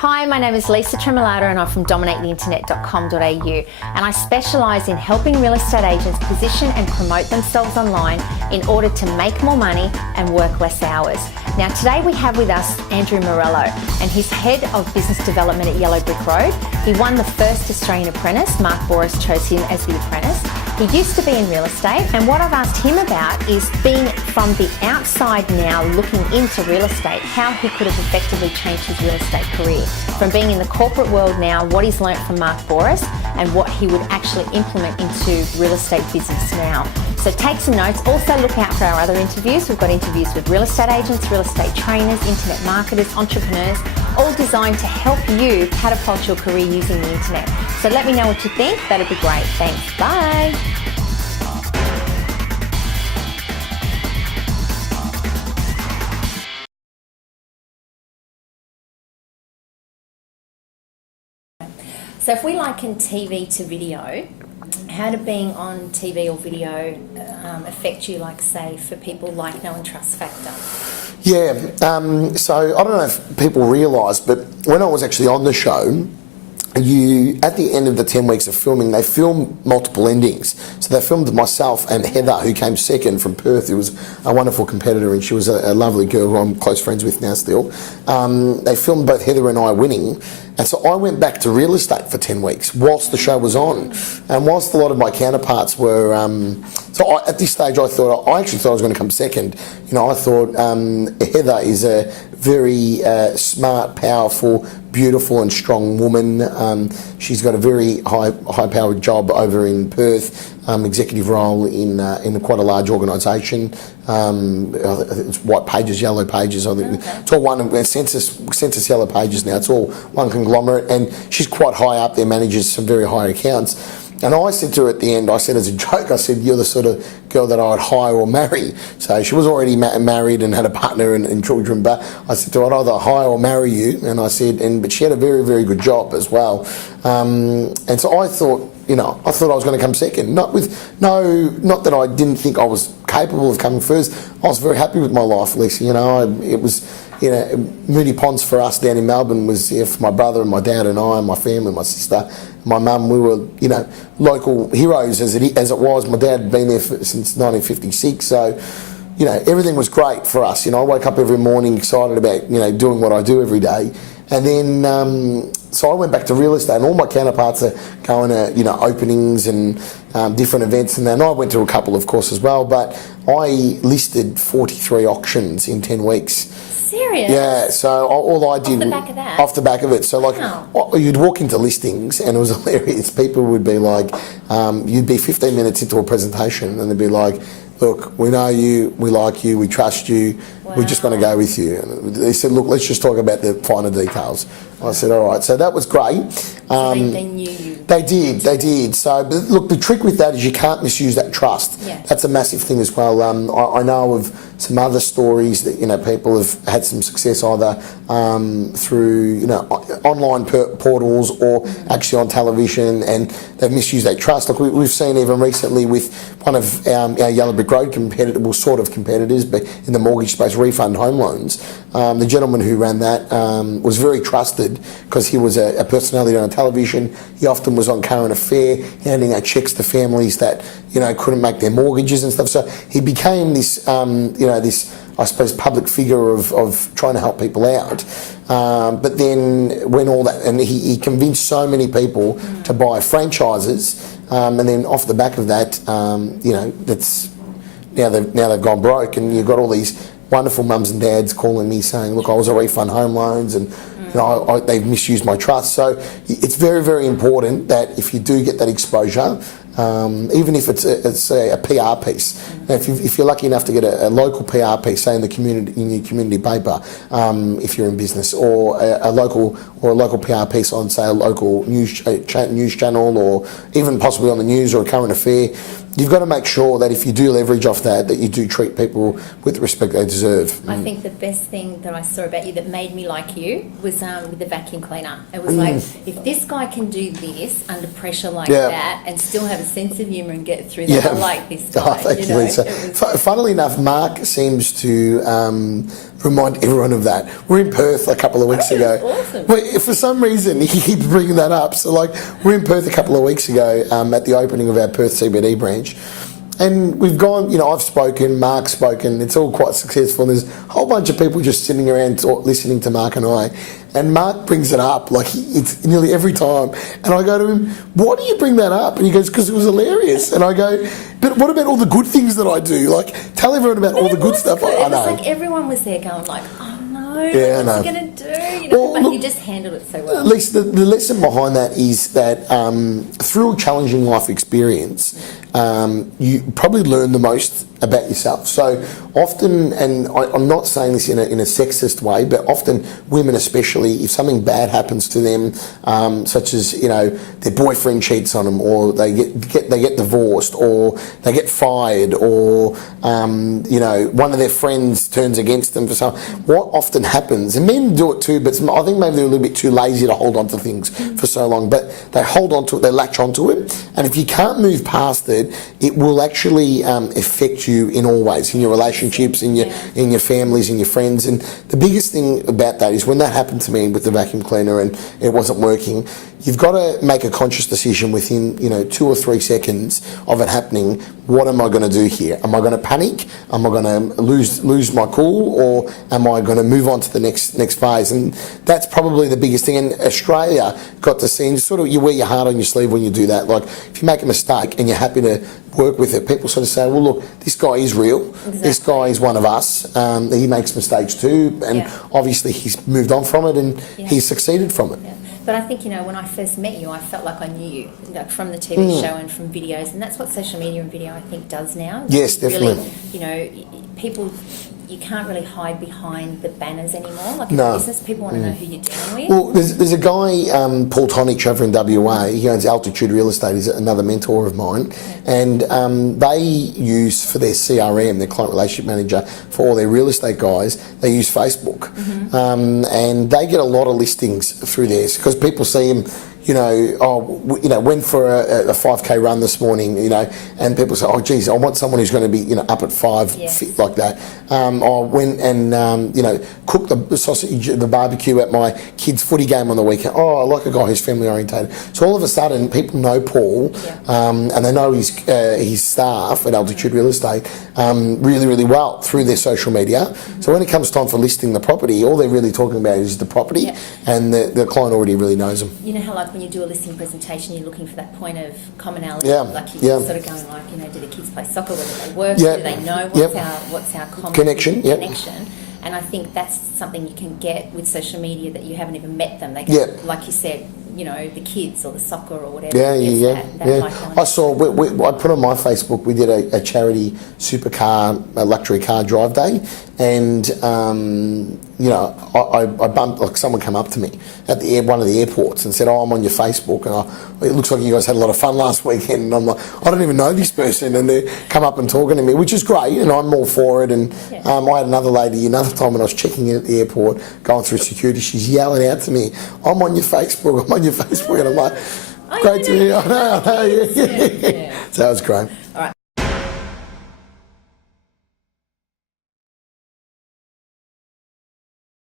Hi, my name is Lisa Tremolata and I'm from dominatetheinternet.com.au, and I specialise in helping real estate agents position and promote themselves online in order to make more money and work less hours. Now today we have with us Andrew Morello, and he's Head of Business Development at Yellow Brick Road. He won the first Australian Apprentice. Mark Bouris chose him as the apprentice. He used to be in real estate, and what I've asked him about is being from the outside now looking into real estate, how he could have effectively changed his real estate career. From being in the corporate world now, what he's learnt from Mark Bouris and what he would actually implement into real estate business now. So take some notes. Also look out for our other interviews. We've got interviews with real estate agents, real estate trainers, internet marketers, entrepreneurs, all designed to help you catapult your career using the internet. So let me know what you think. That'd be great. Thanks. Bye. So if we liken TV to video, how did being on TV or video affect you, like say, for people like No and Trust Factor? Yeah, so I don't know if people realise, but when I was actually on the show, at the end of the 10 weeks of filming, they filmed multiple endings. So they filmed myself and Heather, who came second from Perth, who was a wonderful competitor, and she was a lovely girl who I'm close friends with now still. They filmed both Heather and I winning. And so I went back to real estate for 10 weeks whilst the show was on. And whilst a lot of my counterparts were... at this stage, I actually thought I was going to come second. You know, I thought Heather is a very smart, powerful, beautiful and strong woman. She's got a very high-powered job over in Perth, executive role in quite a large organisation. It's White Pages, Yellow Pages. I think it's all one. Census Yellow Pages now. It's all one conglomerate, and she's quite high up there, manages some very high accounts. And I said to her at the end, I said as a joke, I said, you're the sort of girl that I would hire or marry. So she was already married and had a partner and children, but I said to her, I'd either hire or marry you. And I said, but she had a very, very good job as well. And so I thought, I thought I was going to come second. Not that I didn't think I was capable of coming first. I was very happy with my life, Lisa. It was... Moonee Ponds for us down in Melbourne was for my brother and my dad and I and my family, my sister, my mum. We were, local heroes as it was. My dad had been there since 1956, so, everything was great for us. I wake up every morning excited about, doing what I do every day. And then, so I went back to real estate, and all my counterparts are going to, openings and different events, and then I went to a couple, of course, as well. But I listed 43 auctions in 10 weeks. Serious? Yeah, so all I did... Off the back of that? Off the back of it. So, you'd walk into listings and it was hilarious. People would be like, you'd be 15 minutes into a presentation and they'd be like, look, we know you, we like you, we trust you, we just want to go with you. And they said, look, let's just talk about the finer details. I said, all right. So that was great. So they knew you. They did. So, but look, the trick with that is you can't misuse that trust. Yeah. That's a massive thing as well. I know of some other stories that, people have had some success either through, online portals or actually on television, and they've misused that trust. Like we've seen even recently with one of our Yellow Brick Road competitors, but in the mortgage space, Refund Home Loans. The gentleman who ran that was very trusted because he was a personality on television. He often was on Current Affair, handing out checks to families that, couldn't make their mortgages and stuff. So he became this, this, I suppose, public figure of trying to help people out. But then when all that, and he convinced so many people to buy franchises, and then off the back of that, that's now they've gone broke, and you've got all these wonderful mums and dads calling me saying, look, I was a Refund Home Loans, and they've misused my trust. So it's very, very important that if you do get that exposure, even if it's a PR piece. Now, if you're lucky enough to get a local PR piece, say in your community paper, if you're in business, or a local PR piece on, say, a local news channel, or even possibly on the news or a Current Affair, you've got to make sure that if you do leverage off that you do treat people with the respect they deserve. I think the best thing that I saw about you that made me like you was with the vacuum cleaner. It was like, if this guy can do this under pressure like that and still have a sense of humour and get through that, I like this guy. Oh, thank you, Lisa. Funnily enough, Mark seems to remind everyone of that. We're in Perth a couple of weeks ago. Awesome. Well, for some reason, he keeps bringing that up. So, like, we're in Perth a couple of weeks ago at the opening of our Perth CBD branch. And we've gone, I've spoken, Mark's spoken, it's all quite successful. And there's a whole bunch of people just sitting around listening to Mark and I. And Mark brings it up, like, it's nearly every time. And I go to him, why do you bring that up? And he goes, because it was hilarious. And I go, but what about all the good things that I do? Like, tell everyone about all the good stuff. Good. I know. It was like everyone was there going like, oh no, Yeah, I know. what's he going to do? But look, you just handled it so well. At least the lesson behind that is that through a challenging life experience, you probably learn the most about yourself. So often, and I'm not saying this in a sexist way, but often women especially, if something bad happens to them, such as their boyfriend cheats on them, or they get divorced, or they get fired, or one of their friends turns against them for something. What often happens, and men do it too, but I think maybe they're a little bit too lazy to hold on to things for so long, but they hold on to it, they latch onto it, and if you can't move past it, it will actually affect you in all ways, in your relationships, in your families, in your friends. And the biggest thing about that is when that happened to me with the vacuum cleaner and it wasn't working, you've got to make a conscious decision within 2 or 3 seconds of it happening. What am I going to do here? Am I going to panic? Am I going to lose my cool, or am I going to move on to the next phase? And that's probably the biggest thing. And Australia got to see, and sort of you wear your heart on your sleeve when you do that. Like, if you make a mistake and you're happy to work with it, people sort of say, well, look, this guy is real. Exactly. This guy is one of us. He makes mistakes too, and obviously he's moved on from it, and he's succeeded from it. Yeah. But I think, when I first met you, I felt like I knew you, like from the TV show and from videos, and that's what social media and video, I think, does now. Yes, definitely. Really, people, you can't really hide behind the banners anymore. Like, No. in business, people want to know who you're dealing with. Well, there's a guy, Paul Tonich, over in WA. He owns Altitude Real Estate. He's another mentor of mine. And they use, for their CRM, their client relationship manager, for all their real estate guys, they use Facebook. And they get a lot of listings through there because people see him, went for a 5K run this morning, and people say, oh, geez, I want someone who's going to be, up at 5, fit like that. I went and, cooked the sausage, the barbecue at my kid's footy game on the weekend. Oh, I like a guy who's family orientated. So all of a sudden, people know Paul, and they know his staff at Altitude Real Estate really, really well through their social media. So when it comes time for listing the property, all they're really talking about is the property, and the client already really knows them. You know how, like, when you do a listing presentation, you're looking for that point of commonality. Like, you're sort of going like, do the kids play soccer, whether they work, do they know what's our common connection? And I think that's something you can get with social media that you haven't even met them. They can, like you said, the kids or the soccer or whatever. I saw, I put on my Facebook, we did a charity supercar, a luxury car drive day, and I bumped, like, someone came up to me at one of the airports and said, oh, I'm on your Facebook, and it looks like you guys had a lot of fun last weekend. And I'm like, I don't even know this person, and they come up and talking to me, which is great, and I'm all for it. And I had another lady another time when I was checking in at the airport, going through security, she's yelling out to me, I'm on your Facebook, I'm on your Facebook, and I'm like, great to hear. I know, yeah. So that was great. All right.